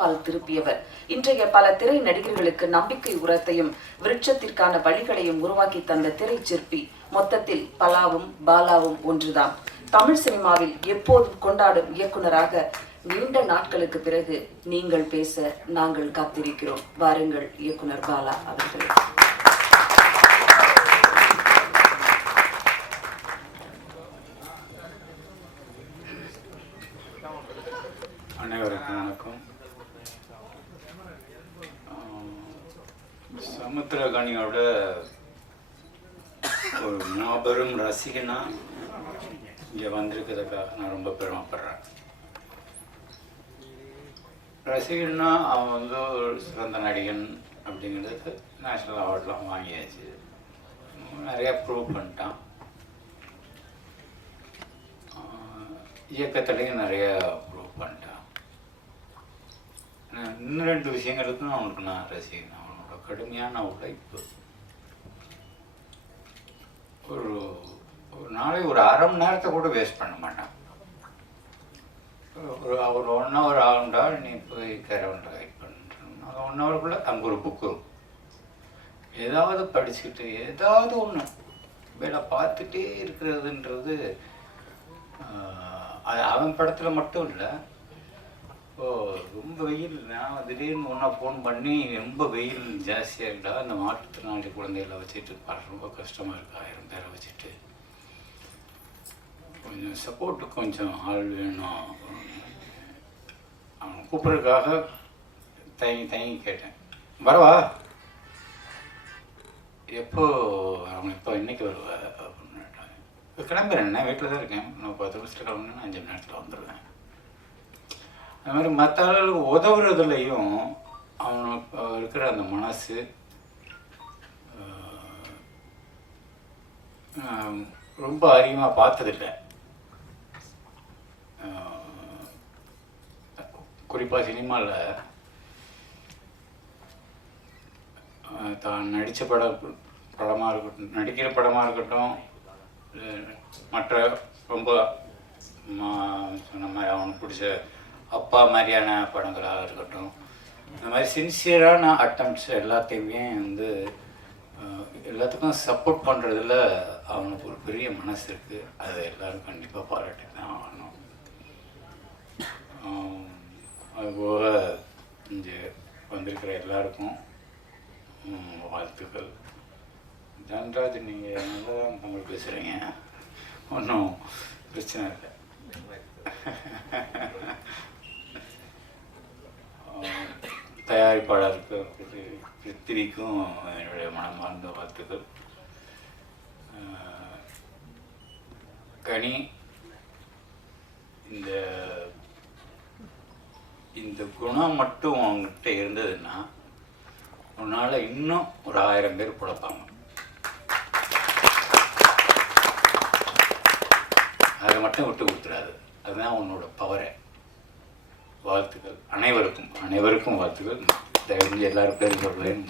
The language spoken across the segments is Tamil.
பால் திருப்பியவர். இன்றைய பல திரை நடிகர்களுக்கு நம்பிக்கை உரத்தையும் விருட்சத்திற்கான வழிகளையும் உருவாக்கி தந்த திரை சிற்பி. மொத்தத்தில் பலாவும் பாலாவும் ஒன்றுதான். தமிழ் சினிமாவில் எப்போதும் கொண்டாடும் இயக்குனராக நீண்ட நாட்களுக்கு பிறகு நீங்கள் பேச நாங்கள் காத்திருக்கிறோம். வாருங்கள் இயக்குனர் பாலா அவர்களே. அனைவருக்கும் வணக்கம். சமுத்திரகனியோட ஒரு மாபெரும் ரசிகனா இங்கே வந்திருக்கிறதுக்காக நான் ரொம்ப பெருமைப்படுறேன். ரசிகன்னா அவன் வந்து ஒரு சிறந்த நடிகன் அப்படிங்கிறது நேஷ்னல் அவார்ட்லாம் வாங்கியாச்சு, நிறையா ப்ரூவ் பண்ணிட்டான். இயக்கத்துலேயும் நிறைய ப்ரூவ் பண்ணிட்டான். இன்னும் ரெண்டு விஷயங்களுக்கும் அவனுக்கு நான் ரசிகன். அவனோட கடுமையான உழைப்பு. ஒரு நாளை ஒரு அரை மணி நேரத்தை கூட வேஸ்ட் பண்ண மாட்டான். ஒரு 1 hour ஆகுண்டா நீ போய் கரவன்ல வெயிட் பண்ணுறோம். அது 1 hourக்குள்ளே அங்கே ஒரு புக்கு ஏதாவது படிச்சுக்கிட்டு ஏதாவது ஒன்று வேலை பார்த்துட்டே இருக்கிறதுன்றது அது அவன் படத்தில் மட்டும் இல்லை. ரொம்ப வெயில், நான் திடீர்னு ஒன்றா ஃபோன் பண்ணி ரொம்ப வெயில் ஜாஸ்தியாக இருக்கா, அந்த மாற்றுத்திறனாளி குழந்தைகளை வச்சுட்டு ரொம்ப கஷ்டமாக இருக்குது, 1000 பேரை வச்சுட்டு கொஞ்சம் சப்போர்ட்டுக்கு கொஞ்சம் ஆள் வேணும். அவன் கூப்பிட்றதுக்காக தயங்கி கேட்டேன், வரவா எப்போ அவன் இன்னைக்கு வருவா அப்படின்னு கேட்டாங்க. கிளம்புறேன், வீட்டில் தான் இருக்கேன், நான் 10 நிமிஷத்தில் கிளம்புனேன், 5 மணி நேரத்தில் வந்துடுவேன். அது மாதிரி மற்ற ஆளுகளுக்கு உதவுறதுலையும் அவனுக்கு இருக்கிற அந்த மனசு ரொம்ப அதிகமாக பார்த்ததில்லை. குறிப்பாக சினிமாவில் தான் நடித்த படமாக இருக்கட்டும், நடிக்கிற படமாக இருக்கட்டும், மற்ற ரொம்ப சொன்ன மாதிரி அவனுக்கு பிடிச்ச அப்பா மாதிரியான படங்களாக இருக்கட்டும், இந்த மாதிரி சின்சியரான அட்டம்ப்ட்ஸ் எல்லாத்தையுமே வந்து எல்லாத்துக்கும் சப்போர்ட் பண்ணுறதுல அவனுக்கு ஒரு பெரிய மனசு இருக்குது. அதை எல்லோரும் கண்டிப்பாக பாராட்டி தான் ஆகணும். அதுபோக இங்கே வந்திருக்கிற எல்லாருக்கும் வாழ்த்துக்கள். தன்ராஜ், நீங்கள் நல்லா தான் தமிழ் பேசுகிறீங்க, ஒன்றும் பிரச்சனை இல்லை. தயாரிப்பாளருக்கு பிருத்திவிக்கும் என்னுடைய மனமார்ந்த வாழ்த்துக்கள். கனி, இந்த குணம் மட்டும் அவங்ககிட்ட இருந்ததுன்னா உன்னால் இன்னும் ஒரு 1000 பேர் பிழைப்பாங்க. அதை மட்டும் விட்டு கொடுத்துடாது, அதுதான் உன்னோட பவரை. வாழ்த்துக்கள் அனைவருக்கும் வாழ்த்துக்கள். தயவு செஞ்சு எல்லாரும் பேரும் சொல்றேன்.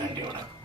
நன்றி, வணக்கம்.